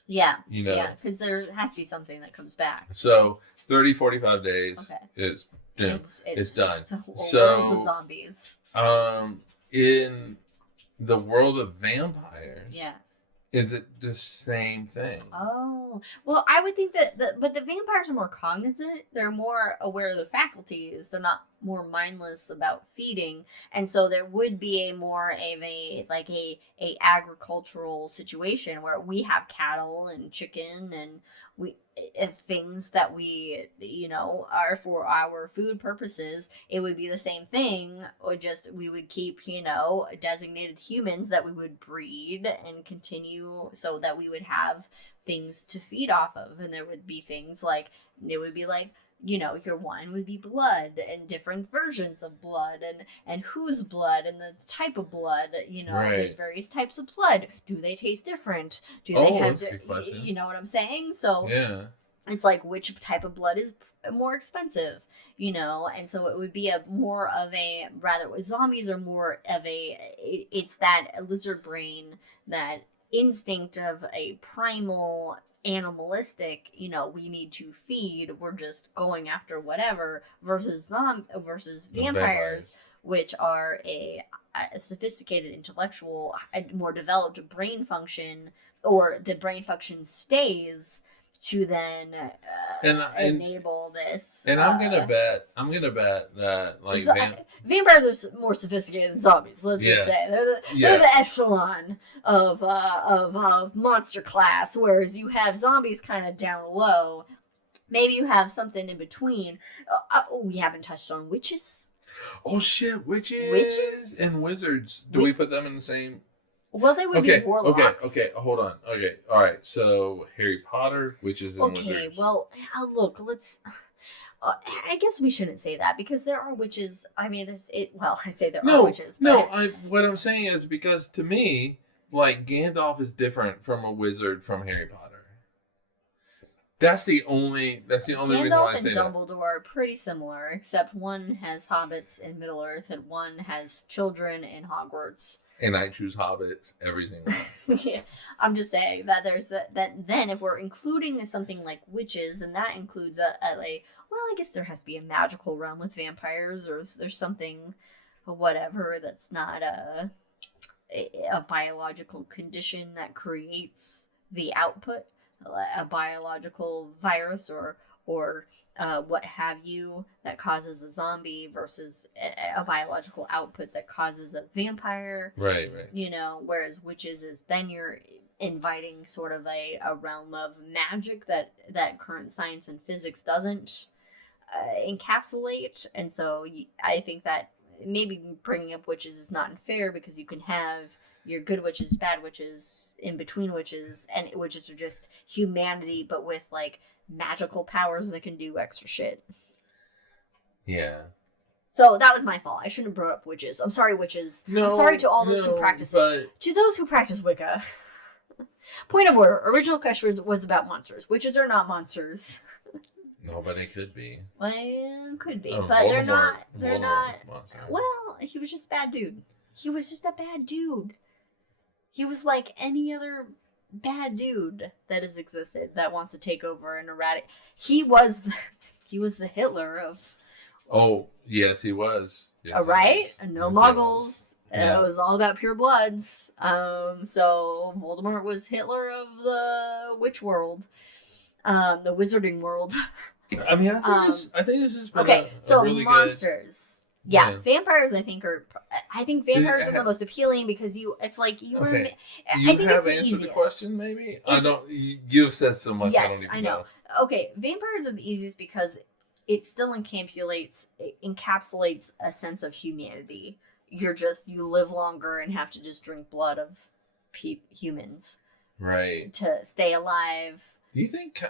Yeah. Because there has to be something that comes back. So 30, 45 days is it's done. So the zombies. In the world of vampires, is it the same thing? Oh, well, I would think that but the vampires are more cognizant. They're more aware of their faculties. They're not more mindless about feeding, and so there would be a more of a agricultural situation where we have cattle and chicken and things that we are for our food purposes. It would be the same thing, or just we would keep designated humans that we would breed and continue so that we would have things to feed off of. And there would be things like your wine would be blood and different versions of blood and whose blood and the type of blood. There's various types of blood. Do they taste different? Do they have that's a good question. You know what I'm saying? So it's like, which type of blood is more expensive, and so it would be zombies are more of it's that lizard brain, that instinct of a primal animalistic, we need to feed, we're just going after whatever, versus vampires, which are a sophisticated intellectual, more developed brain function, or the brain function stays to then enable this. And I'm gonna bet that vampires are more sophisticated than zombies. Let's just say they're the echelon of monster class, whereas you have zombies kind of down low. Maybe you have something in between. We haven't touched on witches. Oh shit, witches and wizards. Do we put them in the same? Well, they would be warlocks. Okay, hold on. Okay, all right. So Harry Potter, witches and wizards. Okay, well, look, let's. I guess we shouldn't say that because there are witches. I mean, I say there are witches. But... what I'm saying is because to me, like Gandalf is different from a wizard from Harry Potter. That's the only reason why I say that. Gandalf and Dumbledore are pretty similar, except one has hobbits in Middle Earth and one has children in Hogwarts. And I choose hobbits every single time. Yeah, I'm just saying that there's that. Then if we're including something like witches, then that includes I guess there has to be a magical realm with vampires, or there's something, whatever, that's not a biological condition that creates the output, a biological virus or what have you, that causes a zombie versus a biological output that causes a vampire. Right. Whereas witches is then you're inviting sort of a realm of magic that current science and physics doesn't encapsulate. And so I think that maybe bringing up witches is not unfair, because you can have your good witches, bad witches, in between witches, and witches are just humanity, but with like magical powers that can do extra shit. Yeah. So that was my fault. I shouldn't have brought up witches. I'm sorry, witches. No, I'm sorry to all those who practice. To those who practice Wicca. Point of order. Original question was about monsters. Witches are not monsters. Nobody could be. Well, could be, Oh, but they're Voldemort. not. They're Voldemort not. was a monster. Well, he was just a bad dude. He was just a bad dude. He was like any other bad dude that has existed that wants to take over and eradicate. He was the Hitler of. Oh yes, he was. Yes, right? he was. No Yes, muggles. Yeah. It was all about pure bloods. So Voldemort was Hitler of the witch world, the wizarding world. I mean, I think this has been okay. a So really monsters. good... Yeah, vampires. I think vampires are the have- most appealing because it's like you were. Okay. I You think it's have the answered easiest. the question, maybe? I don't. You've said so much. I don't Yes, even I know. Okay, vampires are the easiest because it still encapsulates a sense of humanity. You live longer and have to just drink blood of humans Right. to stay alive. Do you think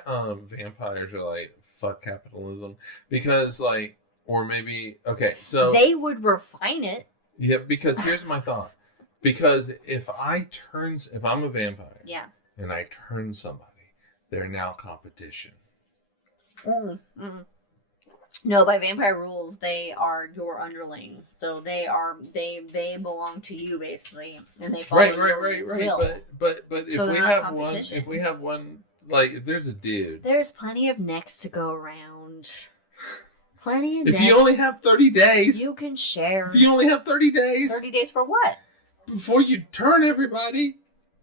vampires are like fuck capitalism? Because like, or maybe so They would refine it. yeah. Because here's my thought. Because if I'm a vampire, Yeah. and I turn somebody, they're now competition. No, by vampire rules, they are your underling. So they belong to you basically, and they follow your will. But So if they're not we have one, like if there's a dude, There's plenty of necks to go around. Plenty of if necks. you only have 30 days, You can share. if you only have 30 days 30 days for what? before you turn everybody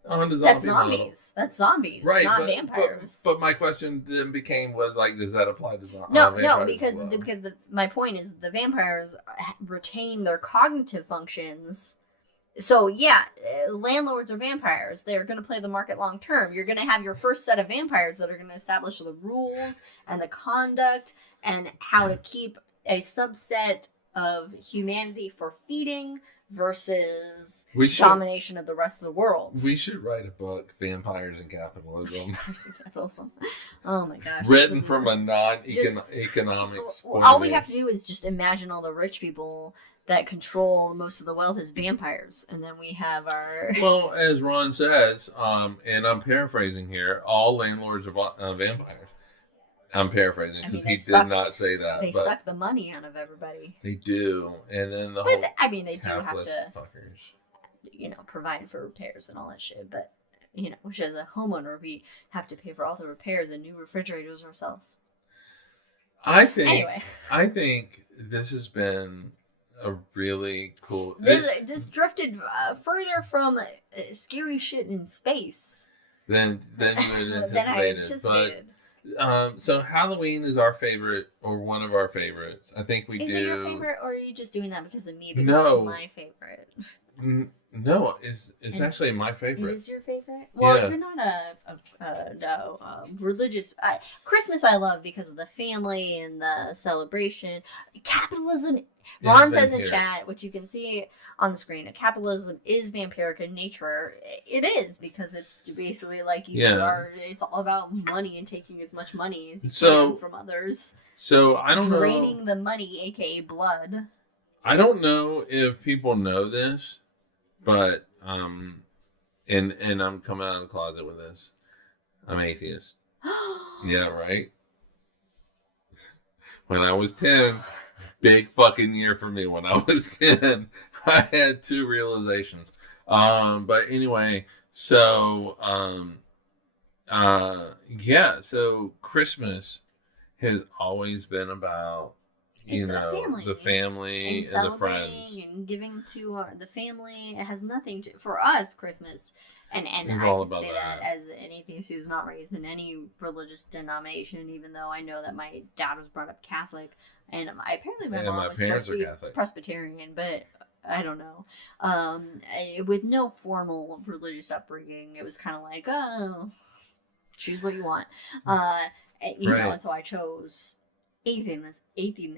on the That's zombie model. zombies. That's zombies, Right, not but, vampires. But my question then was like, does that apply to no, vampires? because my point is the vampires retain their cognitive functions. So yeah, landlords are vampires. They're going to play the market long term. You're going to have your first set of vampires that are going to establish the rules and the conduct and how to keep a subset of humanity for feeding versus domination of the rest of the world. We should write a book, Vampires and Capitalism. Oh my gosh. Written from a non-economics point all of we view. have to do is just imagine all the rich people that control most of the wealth as vampires, and then we have our... Well, as Ron says, and I'm paraphrasing here, all landlords are vampires. I'm paraphrasing because he did not say that. They suck the money out of everybody. They do, and then the whole they do have to, fuckers. Provide for repairs and all that shit. But which as a homeowner, we have to pay for all the repairs and new refrigerators ourselves. I think this has been a really cool. This drifted further from scary shit in space than I anticipated. So Halloween is our favorite, or one of our favorites. I think we do. Is it your favorite, or are you just doing that because of me? Because No. it's my favorite. No, it's actually my favorite. It is your favorite? Well, Yeah. you're not a religious... Christmas I love because of the family and the celebration. Capitalism... Ron says in chat, which you can see on the screen, capitalism is vampiric in nature. It is, because it's basically like it's all about money and taking as much money as you can from others. So I don't know. Draining the money, aka blood. I don't know if people know this, but and I'm coming out of the closet with this. I'm atheist. Yeah, right. When I was 10, big fucking year for me. When I was 10, I had 2 realizations. But anyway, so so Christmas has always been about the family and the friends and giving to the family. It has nothing to for us Christmas. And I can say that as an atheist who's not raised in any religious denomination, even though I know that my dad was brought up Catholic, and apparently my mom was supposed to be Presbyterian, but I don't know. With no formal religious upbringing, it was kind of like, oh, choose what you want. And so I chose atheism.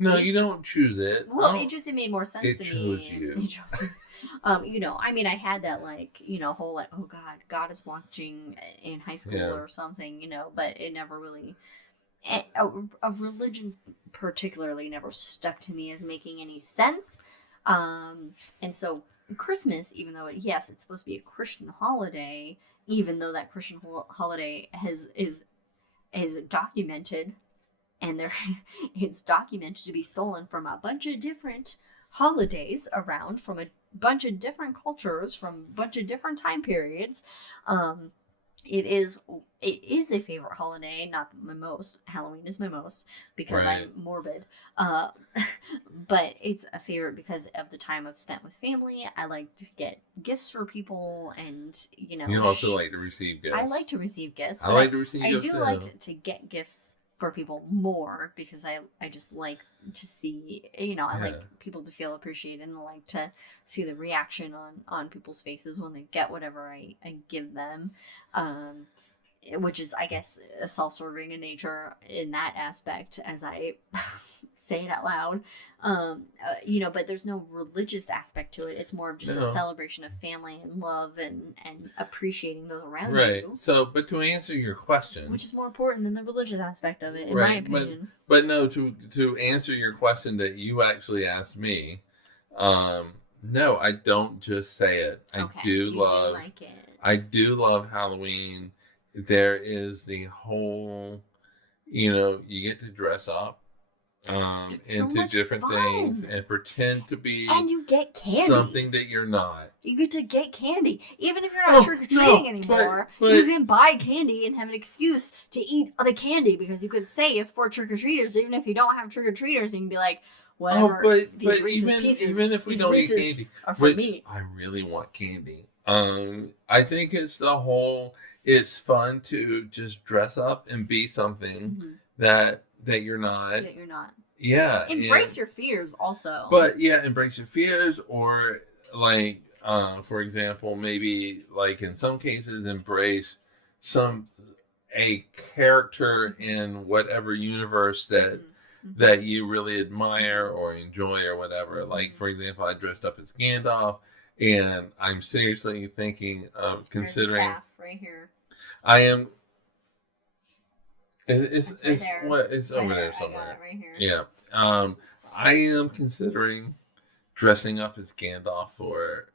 No, you don't choose it. Well, it made more sense to me. It chose you. I had that whole oh God is watching in high school or something, but it never really a religion particularly never stuck to me as making any sense. And so Christmas, even though yes, it's supposed to be a Christian holiday, even though that Christian holiday is documented, and it's documented to be stolen from a bunch of different holidays around, from a bunch of different cultures, from a bunch of different time periods. It is a favorite holiday, not my most. Halloween is my most because Right. I'm morbid. But it's a favorite because of the time I've spent with family. I like to get gifts for people, and You also like to receive gifts. I like to receive gifts. I but like to receive I gifts do too. like to get gifts for people more because I just like to see, I Yeah. like people to feel appreciated, and I like to see the reaction on people's faces when they get whatever I give them, which is, I guess, a self-serving in nature in that aspect as I say it out loud. But there's no religious aspect to it. It's more of just a No. celebration of family and love and appreciating those around Right. you. So, but to answer your question, Which is more important than the religious aspect of it, in my Right, opinion. but no, to answer your question that you actually asked me, no, I don't just say it. I Okay, do you love, do like it. I do love Halloween. There is the whole, you get to dress up, It's so into much different fun. things and pretend to be And you get candy. something that you're not. You get to get candy. Even if you're not trick-or-treating anymore, but- you can buy candy and have an excuse to eat the candy because you could say it's for trick-or-treaters. Even if you don't have trick-or-treaters, you can be like, whatever, but these Reese's even pieces, even if we these don't eat Reese's candy, are for which me. I really want candy. I think it's the whole. It's fun to just dress up and be something Mhm. that you're not. That you're not. Yeah. Embrace your fears also. But yeah, embrace your fears, or like, for example, maybe like in some cases, embrace a character in whatever universe that Mhm. that you really admire or enjoy or whatever. Like, for example, I dressed up as Gandalf, and I'm seriously thinking of There's a considering. staff right here. I am. It's right there. it's Right over there. there I got somewhere. it right here. Yeah. I am considering dressing up as Gandalf for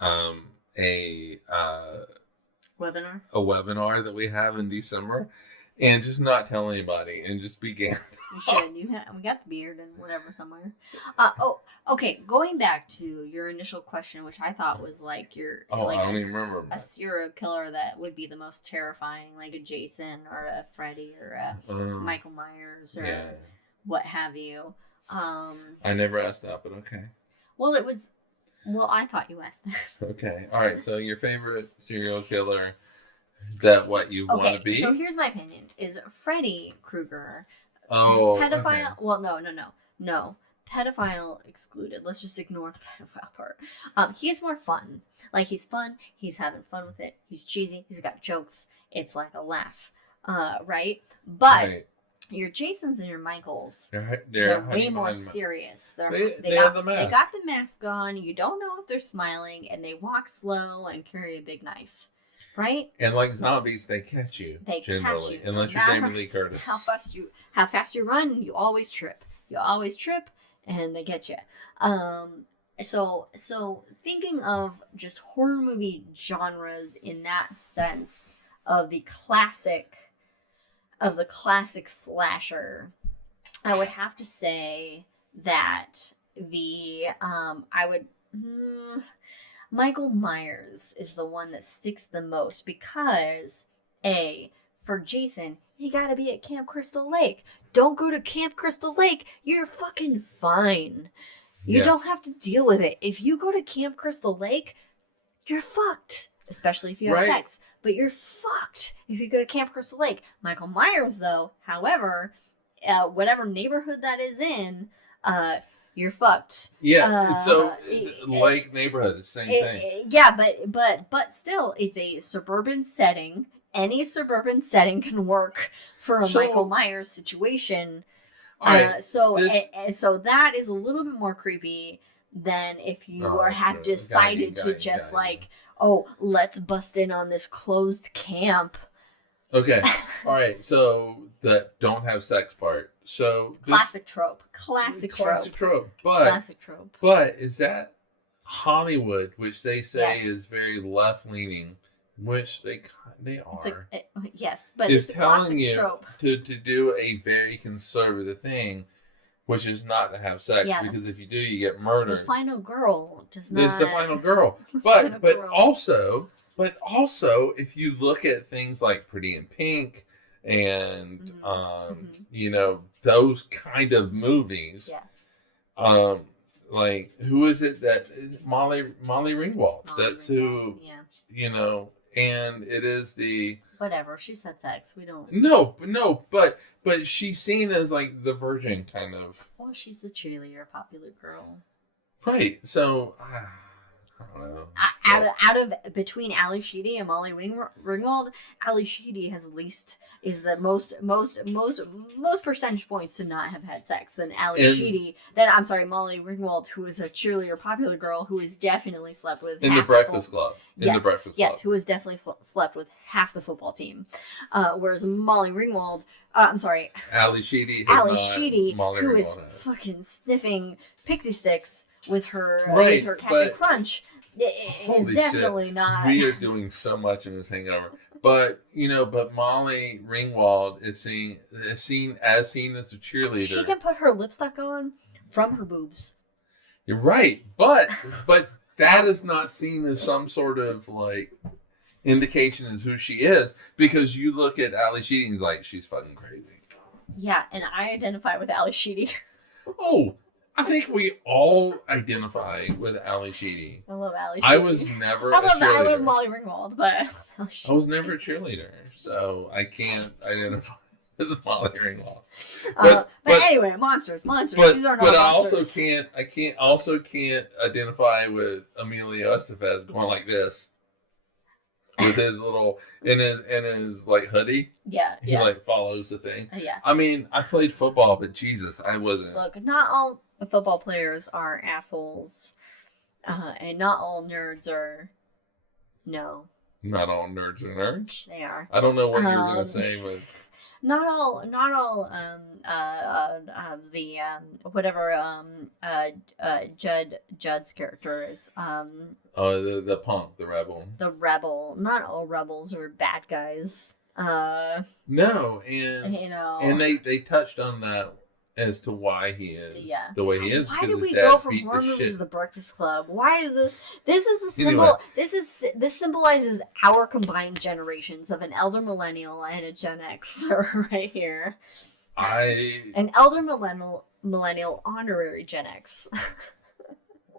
a Webinar. webinar that we have in December, and just not tell anybody and just be Gandalf. You should. We got the beard and whatever somewhere. Okay. Going back to your initial question, which I thought was like I don't even remember. a serial killer that would be the most terrifying, like a Jason or a Freddy or a Michael Myers or Yeah. what have you. I never asked that, but okay. Well, it was. Well, I thought you asked that. Okay. All right. So your favorite serial killer, that what you want to be? So here's my opinion: is Freddy Krueger. Oh, Pedophile. okay. Well, no. Pedophile excluded. Let's just ignore the pedophile part. He is more fun. Like, he's fun. He's having fun with it. He's cheesy. He's got jokes. It's like a laugh. Right? But Right. your Jasons and your Michaels, They're they're way hiding more behind serious. They have the mask. They got the mask on. You don't know if they're smiling, and they walk slow and carry a big knife. Right? And like zombies, they catch you. They generally, catch you. unless No you're matter Jamie Lee Curtis. How fast you run, you always trip. And they get you. So thinking of just horror movie genres in that sense of the classic slasher, I would have to say that Michael Myers is the one that sticks the most because for Jason, you gotta be at Camp Crystal Lake. Don't go to Camp Crystal Lake. You're fucking fine. You Yeah. don't have to deal with it. If you go to Camp Crystal Lake, you're fucked. Especially if you have Right. sex. But you're fucked if you go to Camp Crystal Lake. Michael Myers, though, however, whatever neighborhood that is in, you're fucked. Yeah. So it's Lake neighborhood, the same thing. Yeah, but still, it's a suburban setting. Any suburban setting can work for a So- Michael Myers situation. All right. So that is a little bit more creepy than if you Oh, have true. decided Got to it. like, oh, let's bust in on this closed camp. Okay. All right. So the don't have sex part. So Classic trope. Classic trope. Classic trope. But is that Hollywood, which they say Yes. is very left leaning, which they are, yes, but is it's a telling classic you trope. to do a very conservative thing, which is not to have sex, because if you do, you get murdered. The final girl does not. It's the final girl, but also, if you look at things like Pretty in Pink and you know, those kind of movies, like who is it that is Molly Ringwald? That's who, you know, and it is the whatever she said sex. We don't. No, but she's seen as like the virgin kind of. Well, she's the cheerleader, popular girl. Right. So I don't know. Out of between Ali Sheedy and Molly Ringwald, Ali Sheedy is the most percentage points to not have had sex than Molly Ringwald, who is a cheerleader, popular girl who has definitely slept with in the Breakfast Club. Yes, who has definitely slept with half the football team. Whereas Ali Sheedy, who is fucking sniffing pixie sticks with her Captain Crunch, is definitely not. We are doing so much in this Hangover, but Molly Ringwald is seen as a cheerleader. She can put her lipstick on from her boobs. You're right, but that is not seen as some sort of like indication as who she is, because you look at Ali Sheedy and it's like she's fucking crazy. Yeah, and I identify with Ali Sheedy. Oh, I think we all identify with Ali Sheedy. I love Ali Sheedy. I was never I love Molly Ringwald, but I was never a cheerleader, so I can't identify with Molly Ringwald. But anyway, monsters. These are not monsters. I also can't identify with Emilio Estevez going like this. With his little in his like hoodie, he like follows the thing. I mean, I played football, but Jesus, I wasn't. Look, not all football players are assholes, and not all nerds are. No, not all nerds are nerds. They are. I don't know what you were gonna say, but not all Judd's character is the punk, the rebel. Not all rebels are bad guys. No, and they touched on that as to why he is the way he is. Why did we go from horror movies to the Breakfast Club? Why is this? This is a symbol. Anyway. This symbolizes our combined generations of an elder millennial and a Gen Xer right here. An elder millennial honorary Gen X.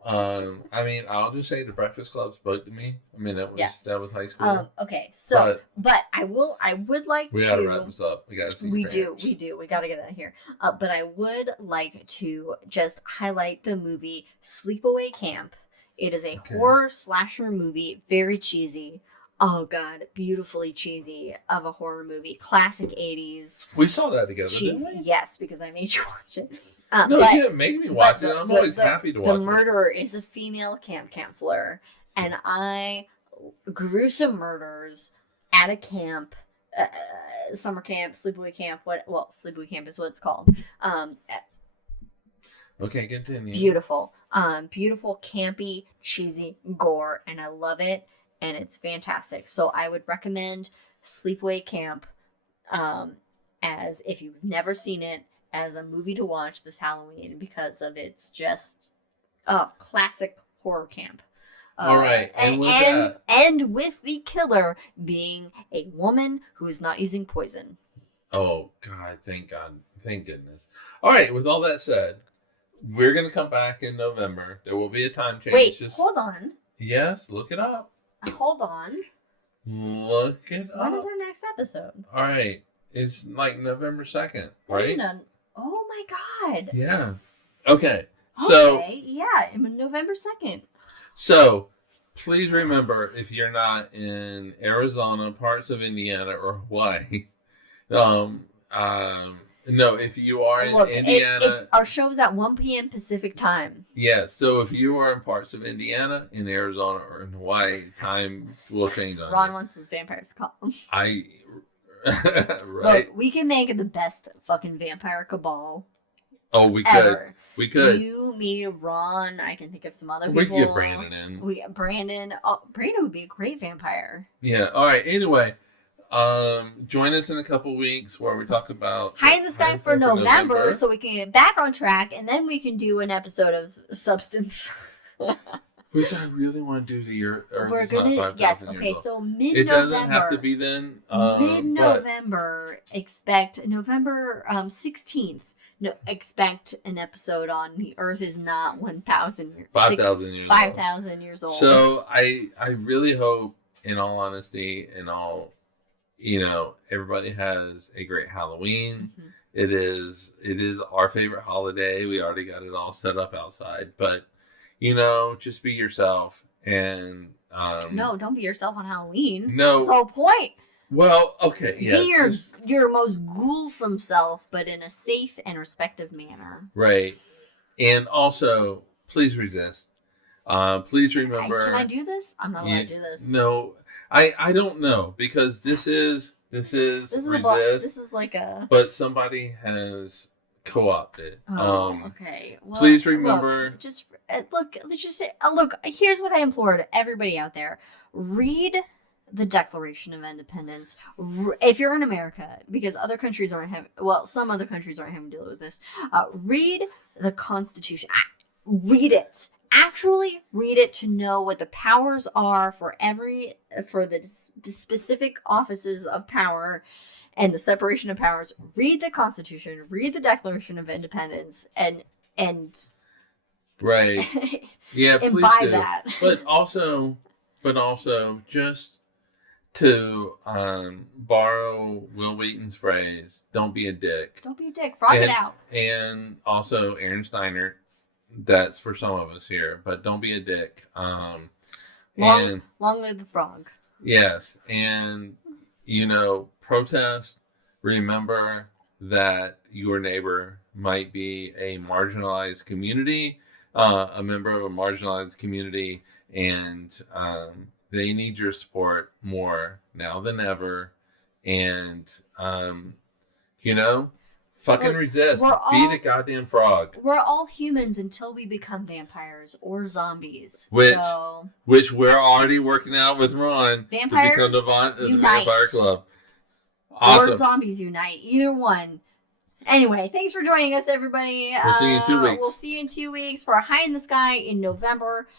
I mean, I'll just say the Breakfast Club spoke to me. I mean, that was high school. Okay, so but I would like we gotta wrap this up. We gotta see. We do. We gotta get out of here. But I would like to just highlight the movie Sleepaway Camp. It is a horror slasher movie, very cheesy. Oh God, beautifully cheesy of a horror movie, classic 80s. We saw that together, didn't we? Yes, because I made you watch it. No, you didn't make me watch it. I'm always happy to watch it. The murderer is a female camp counselor, and gruesome murders at a camp, summer camp, sleepaway camp. Sleepaway camp is what it's called. Okay, continue. Beautiful, campy, cheesy gore, and I love it. And it's fantastic. So I would recommend Sleepaway Camp as, if you've never seen it, as a movie to watch this Halloween, because of its just classic horror camp. All right. And with the killer being a woman who is not using poison. Oh, God. Thank God. Thank goodness. All right. With all that said, we're going to come back in November. There will be a time change. Wait, hold on. Yes, look it up. Hold on. Look it up. When is our next episode? All right. It's like November 2nd, right? Oh my God. Yeah. Okay. So. Okay. Yeah. November 2nd. So please remember, if you're not in Arizona, parts of Indiana, or Hawaii, no, if you are in Indiana... our show is at 1 p.m. Pacific time. Yeah, so if you are in parts of Indiana, in Arizona, or in Hawaii, time will change on Ron wants his vampires to call. Right? Look, we can make the best fucking vampire cabal Oh, we ever. could. We could. You, me, Ron. I can think of some other We people. could get Brandon in. Brandon. Oh, Brandon would be a great vampire. Yeah. All right. Anyway, join us in a couple weeks where we talk about High in the Sky for November, so we can get back on track, and then we can do an episode of Substance. Which I really want to do the year. We're gonna so mid-November. It doesn't have to be then. Mid-November, expect November 16th. No, expect an episode on the Earth is not 5,000 years 5,000 years old. So I really hope, in all honesty, everybody has a great Halloween. Mm-hmm. It is our favorite holiday. We already got it all set up outside, but just be yourself and no, don't be yourself on Halloween. No, that's the whole point. Well, okay, yeah. Be your most ghouls self, but in a safe and respective manner. Right. And also, please resist. Please remember. Can I do this? I'm not allowed to do this. No, I don't know, because this is resist. This is like a. But somebody has co-opted. Oh, okay. Well, please remember. Let's just say, look. Here's what I implore to everybody out there: read the Declaration of Independence. If you're in America, because other countries aren't having. Well, some other countries aren't having to deal with this. Read the Constitution. Read it. Actually read it to know what the powers are for the specific offices of power and the separation of powers. Read the Constitution, read the Declaration of Independence, and right, yeah, please imbibe do. that. But also, just to borrow Will Wheaton's phrase, "Don't be a dick." Don't be a dick. Frog it out. And also, Aaron Steiner. That's for some of us here, but don't be a dick. Long live the frog. Yes, and protest. Remember that your neighbor might be a marginalized community, a member of a marginalized community, and they need your support more now than ever. And fucking resist. Be the goddamn frog. We're all humans until we become vampires or zombies. Which we're already working out with Ron. Vampires to become the unite. Vampire Club. Awesome. Or zombies unite. Either one. Anyway, thanks for joining us, everybody. We'll see you in 2 weeks. We'll see you in 2 weeks for High in the Sky in November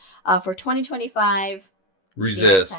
for 2025. Resist.